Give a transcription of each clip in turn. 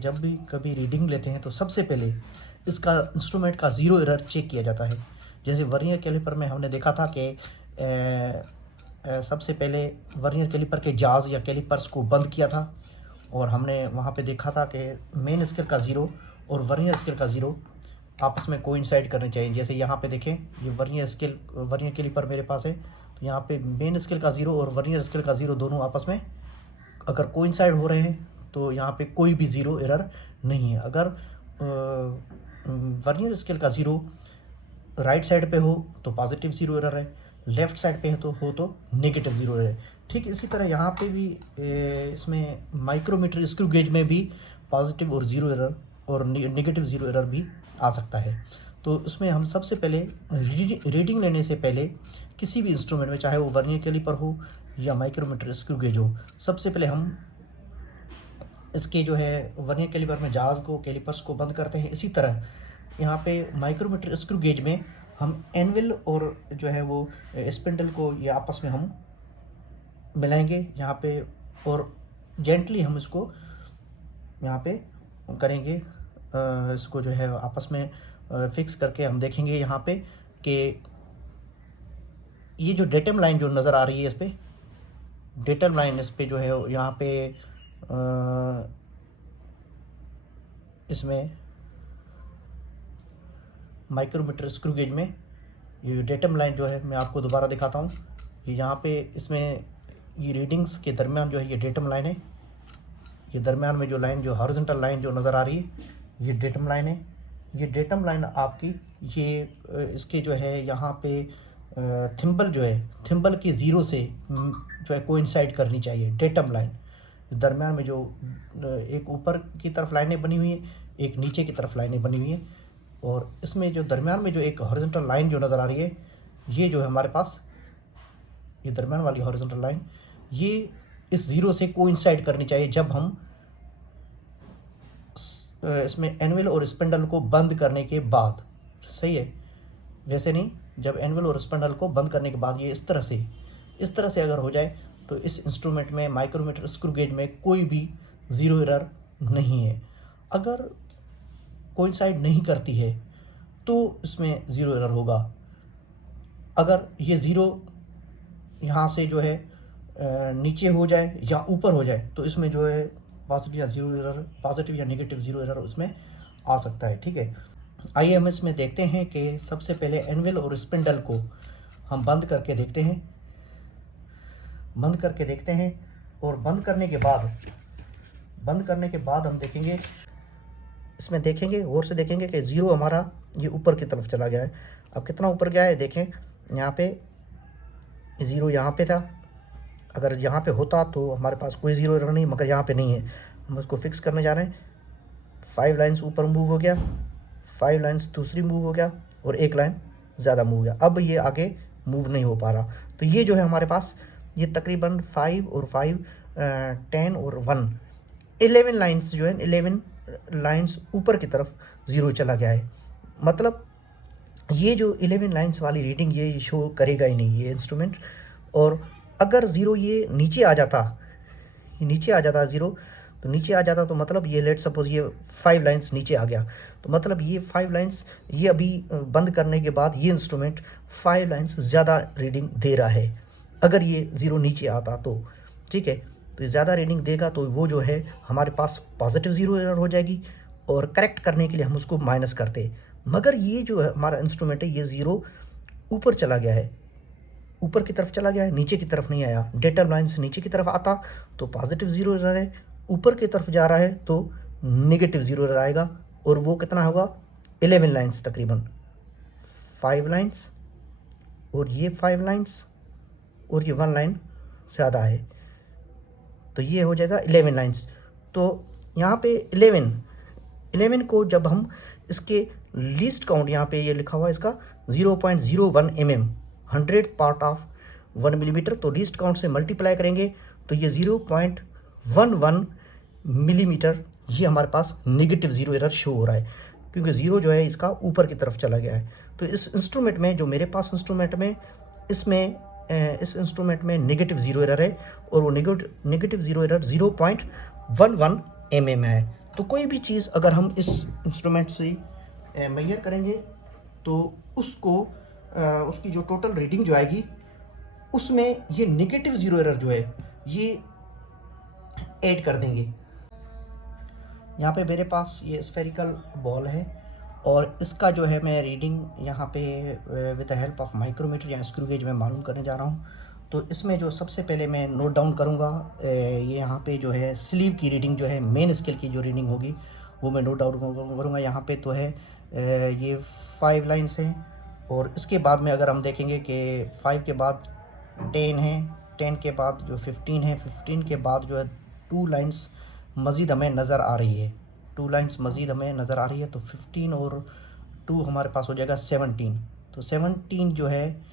जब भी कभी रीडिंग लेते हैं तो सबसे पहले इसका इंस्ट्रूमेंट का ज़ीरो एरर चेक किया जाता है। जैसे वर्नियर कैलिपर में हमने देखा था कि सबसे पहले वर्नियर कैलिपर के जाज़ या कैलिपर्स को बंद किया था और हमने वहाँ पे देखा था कि मेन स्केल का ज़ीरो और वर्नियर स्केल का ज़ीरो आपस में कोइंसाइड करने चाहिए। जैसे यहाँ पे देखें, ये वर्नियर कैलिपर मेरे पास है, तो यहाँ पे मेन स्केल का ज़ीरो और वर्नियर स्केल का ज़ीरो दोनों आपस में अगर कोइंसाइड हो रहे हैं तो यहाँ पे कोई भी ज़ीरो एरर नहीं है। अगर वर्नियर स्केल का ज़ीरो राइट साइड पे हो तो पॉजिटिव ज़ीरो एरर है, लेफ़्ट साइड पे हो तो नेगेटिव ज़ीरो एरर है। ठीक इसी तरह यहाँ पे भी इसमें माइक्रोमीटर स्क्रू गेज में भी पॉजिटिव और ज़ीरो एरर और नेगेटिव ज़ीरो एरर भी आ सकता है। तो इसमें हम सबसे पहले रीडिंग लेने से पहले किसी भी इंस्ट्रूमेंट में, चाहे वो वर्नियर कैलिपर हो या माइक्रोमीटर स्क्रू गेज हो, सबसे पहले हम इसके जो है वर्नियर कैलिपर में जाज़ को, कैलिपर्स को बंद करते हैं। इसी तरह यहाँ पे माइक्रोमीटर स्क्रू गेज में हम एनविल और जो है वो स्पिंडल को ये आपस में हम मिलाएंगे यहाँ पे और जेंटली हम इसको यहाँ पे करेंगे। इसको जो है आपस में फिक्स करके हम देखेंगे यहाँ पे कि ये जो डेटम लाइन जो नज़र आ रही है, इस पर डेटम लाइन, इस पर जो है यहाँ पे इसमें माइक्रोमीटर स्क्रू गेज में ये डेटम लाइन जो है, मैं आपको दोबारा दिखाता हूँ। ये यहाँ पे इसमें ये रीडिंग्स के दरमियान जो है ये डेटम लाइन है। ये दरमियान में जो लाइन, जो हॉरिजॉन्टल लाइन जो नज़र आ रही है, ये डेटम लाइन है। ये डेटम लाइन आपकी ये इसके जो है यहाँ पे थिम्बल जो है, थिम्बल के ज़ीरो से जो है कोइंसाइड करनी चाहिए डेटम लाइन। दरमियान में जो एक ऊपर की तरफ लाइनें बनी हुई हैं, एक नीचे की तरफ लाइनें बनी हुई हैं, और इसमें जो दरमियान में जो एक हॉरिजॉन्टल लाइन जो नज़र आ रही है, ये जो है हमारे पास ये दरमियान वाली हॉरिजॉन्टल लाइन, ये इस ज़ीरो से कोइंसाइड करनी चाहिए जब हम इसमें एनविल और स्पिंडल को बंद करने के बाद। सही है, वैसे नहीं, जब एनविल और स्पिंडल को बंद करने के बाद ये इस तरह से अगर हो जाए तो इस इंस्ट्रूमेंट में, माइक्रोमीटर स्क्रू गेज में कोई भी ज़ीरो एरर नहीं है। अगर कोइंसाइड नहीं करती है तो इसमें ज़ीरो एरर होगा। अगर ये ज़ीरो यहाँ से जो है नीचे हो जाए या ऊपर हो जाए तो इसमें जो है पॉजिटिव या ज़ीरो एरर, पॉजिटिव या नेगेटिव ज़ीरो एरर उसमें आ सकता है। ठीक है, आइए हम इसमें देखते हैं कि सबसे पहले एनविल और स्पिंडल को हम बंद करके देखते हैं। और बंद करने के बाद हम देखेंगे, इसमें देखेंगे, गौर से देखेंगे कि ज़ीरो हमारा ये ऊपर की तरफ चला गया है। अब कितना ऊपर गया है देखें, यहाँ पे ज़ीरो यहाँ पे था, अगर यहाँ पे होता तो हमारे पास कोई ज़ीरो एरर नहीं, मगर यहाँ पे नहीं है। हम उसको फिक्स करने जा रहे हैं। 5 लाइन्स ऊपर मूव हो गया, 5 लाइन्स दूसरी मूव हो गया और 1 लाइन ज़्यादा मूव हो गया। अब ये आगे मूव नहीं हो पा रहा, तो ये जो है हमारे पास ये तकरीबन 5 और 5 10 और 1 11 लाइन्स जो है, 11 लाइन्स ऊपर की तरफ ज़ीरो चला गया है। मतलब ये जो 11 लाइन्स वाली रीडिंग ये शो करेगा ही नहीं ये इंस्ट्रूमेंट। और अगर ज़ीरो ये नीचे आ जाता ज़ीरो, तो नीचे आ जाता तो मतलब ये लेट सपोज ये 5 लाइन्स नीचे आ गया, तो मतलब ये 5 लाइन्स, ये अभी बंद करने के बाद ये इंस्ट्रूमेंट 5 लाइन्स ज़्यादा रीडिंग दे रहा है। अगर ये ज़ीरो नीचे आता तो ठीक है, तो ज़्यादा रीडिंग देगा तो वो जो है हमारे पास पॉजिटिव ज़ीरो एरर हो जाएगी और करेक्ट करने के लिए हम उसको माइनस करते। मगर ये जो है हमारा इंस्ट्रूमेंट है, ये ज़ीरो ऊपर चला गया है, ऊपर की तरफ चला गया है, नीचे की तरफ नहीं आया। डेटा लाइन से नीचे की तरफ आता तो पॉजिटिव ज़ीरो एरर है, ऊपर की तरफ जा रहा है तो नेगेटिव ज़ीरो एरर आएगा। और वो कितना होगा, 11 लाइन्स, तकरीबन 5 लाइन्स और ये 5 लाइन्स और ये 1 लाइन ज़्यादा है, तो ये हो जाएगा 11 लाइन्स। तो यहाँ पे 11 को जब हम इसके लीस्ट काउंट, यहाँ पे ये लिखा हुआ है इसका 0.01 mm, 100th part of 1 millimetre, तो लीस्ट काउंट से मल्टीप्लाई करेंगे तो ये 0.11 मिलीमीटर ये हमारे पास नेगेटिव ज़ीरो एरर शो हो रहा है, क्योंकि ज़ीरो जो है इसका ऊपर की तरफ चला गया है। तो इस इंस्ट्रूमेंट में, जो मेरे पास इंस्ट्रूमेंट में, इस इंस्ट्रूमेंट में नेगेटिव ज़ीरो एरर है और वो नेगेटिव ज़ीरो एरर 0.11 mm है। तो कोई भी चीज़ अगर हम इस इंस्ट्रूमेंट से मेजर करेंगे तो उसको उसकी जो टोटल रीडिंग जो आएगी उसमें ये नेगेटिव ज़ीरो एरर जो है ये ऐड कर देंगे। यहाँ पे मेरे पास ये स्फेरिकल बॉल है और इसका जो है मैं रीडिंग यहाँ पे with the help of micrometer या स्क्रू गेज में मालूम करने जा रहा हूँ। तो इसमें जो सबसे पहले मैं नोट डाउन करूँगा ये यहाँ पे जो है स्लीव की रीडिंग जो है मेन स्केल की जो रीडिंग होगी वो मैं नोट डाउन करूँगा। यहाँ पे तो है ये 5 लाइन्स हैं और इसके बाद में अगर हम देखेंगे कि 5 के बाद 10 है, 10 के बाद जो 15 है, 15 के बाद जो है 2 लाइन्स मज़ीद हमें नज़र आ रही है, 2 लाइन्स मज़ीद हमें नज़र आ रही है। तो 15 और 2 हमारे पास हो जाएगा 17। तो 17 जो है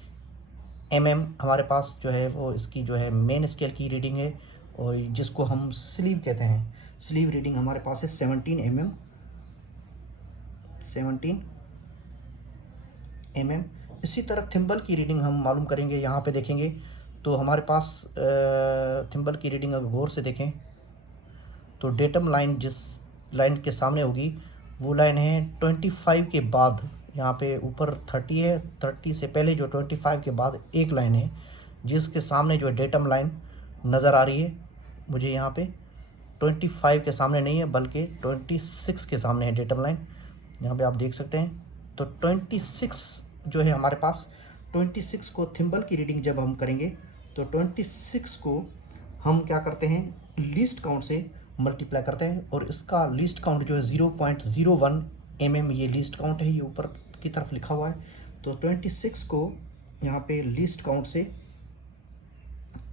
हमारे पास जो है वो इसकी जो है मेन स्केल की रीडिंग है और जिसको हम स्लीव कहते हैं। स्लीव रीडिंग हमारे पास है 17 mm। इसी तरह थिम्बल की रीडिंग हम मालूम करेंगे। यहाँ पे देखेंगे तो हमारे पास थिम्बल की रीडिंग अगर गौर से देखें तो डेटम लाइन जिस लाइन के सामने होगी वो लाइन है 25 के बाद, यहाँ पे ऊपर 30 है, 30 से पहले जो 25 के बाद एक लाइन है जिसके सामने जो डेटम लाइन नज़र आ रही है मुझे यहाँ पे 25 के सामने नहीं है बल्कि 26 के सामने है डेटम लाइन, यहाँ पे आप देख सकते हैं। तो 26 जो है हमारे पास, 26 को थिम्बल की रीडिंग जब हम करेंगे तो 26 को हम क्या करते हैं लीस्ट काउंट से मल्टीप्लाई करते हैं और इसका लीस्ट काउंट जो है 0.01 mm ये लीस्ट काउंट है, ये ऊपर की तरफ लिखा हुआ है। तो 26 को यहाँ पे लीस्ट काउंट से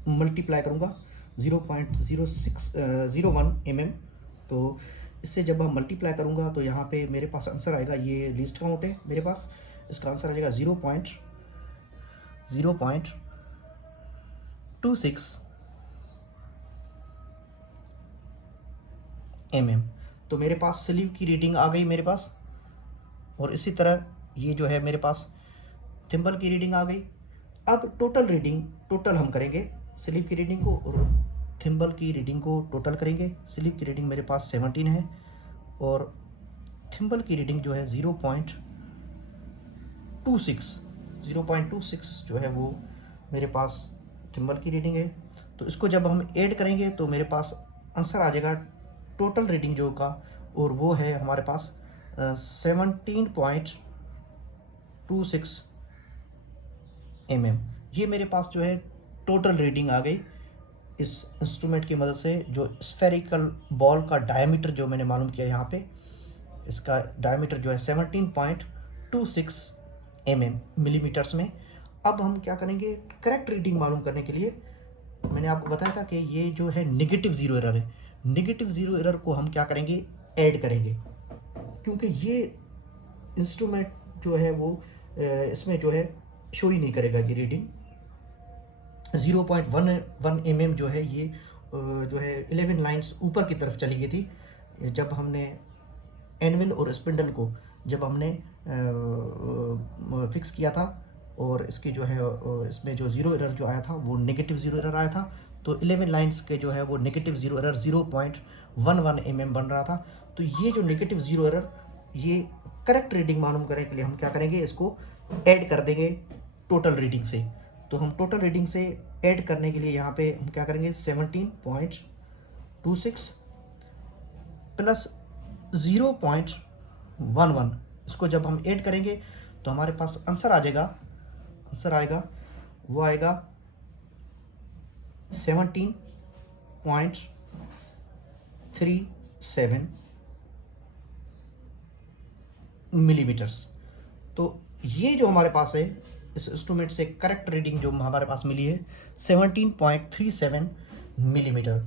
मल्टीप्लाई करूँगा 0.01 mm। तो इससे जब हम मल्टीप्लाई करूँगा तो यहाँ पे मेरे पास आंसर आएगा, ये लीस्ट काउंट है मेरे पास, इसका आंसर आ जाएगा 0.26 mm। तो मेरे पास स्लीव की रीडिंग आ गई मेरे पास और इसी तरह ये जो है मेरे पास थिम्बल की रीडिंग आ गई। अब टोटल रीडिंग, टोटल हम करेंगे स्लीव की रीडिंग को और थिम्बल की रीडिंग को टोटल करेंगे। स्लीव की रीडिंग मेरे पास 17 है और थिम्बल की रीडिंग जो है 0.26 जो है वो मेरे पास थिम्बल की रीडिंग है। तो इसको जब हम ऐड करेंगे तो मेरे पास आंसर आ जाएगा टोटल रीडिंग जो का, और वो है हमारे पास 17.26 mm। ये मेरे पास जो है टोटल रीडिंग आ गई इस इंस्ट्रूमेंट की मदद से। जो स्फेरिकल बॉल का डायमीटर जो मैंने मालूम किया यहाँ पे, इसका डायमीटर जो है 17.26 mm मिलीमीटर्स में। अब हम क्या करेंगे करेक्ट रीडिंग मालूम करने के लिए, मैंने आपको बताया था कि ये जो है नेगेटिव ज़ीरो एरर है, नेगेटिव ज़ीरो एरर को हम क्या करेंगे ऐड करेंगे, क्योंकि ये इंस्ट्रूमेंट जो है वो इसमें जो है शो ही नहीं करेगा ये रीडिंग। 0.11 mm जो है ये जो है 11 लाइंस ऊपर की तरफ चली गई थी जब हमने एनविल और स्पिंडल को जब हमने फिक्स किया था, और इसकी जो है इसमें जो ज़ीरो एरर जो आया था वो नेगेटिव ज़ीरो एरर आया था। तो 11 लाइंस के जो है वो नेगेटिव ज़ीरो एरर 0.11 mm बन रहा था। तो ये जो नेगेटिव ज़ीरो एरर, ये करेक्ट रीडिंग मालूम करने के लिए हम क्या करेंगे इसको ऐड कर देंगे टोटल रीडिंग से। तो हम टोटल रीडिंग से ऐड करने के लिए यहाँ पे हम क्या करेंगे 17.26 प्लस 0.11, इसको जब हम ऐड करेंगे तो हमारे पास आंसर आ जाएगा, आंसर आएगा वो आएगा 17.37 मिलीमीटर्स। तो ये जो हमारे पास है इस इंस्ट्रूमेंट से करेक्ट रीडिंग जो हमारे पास मिली है 17.37 मिलीमीटर।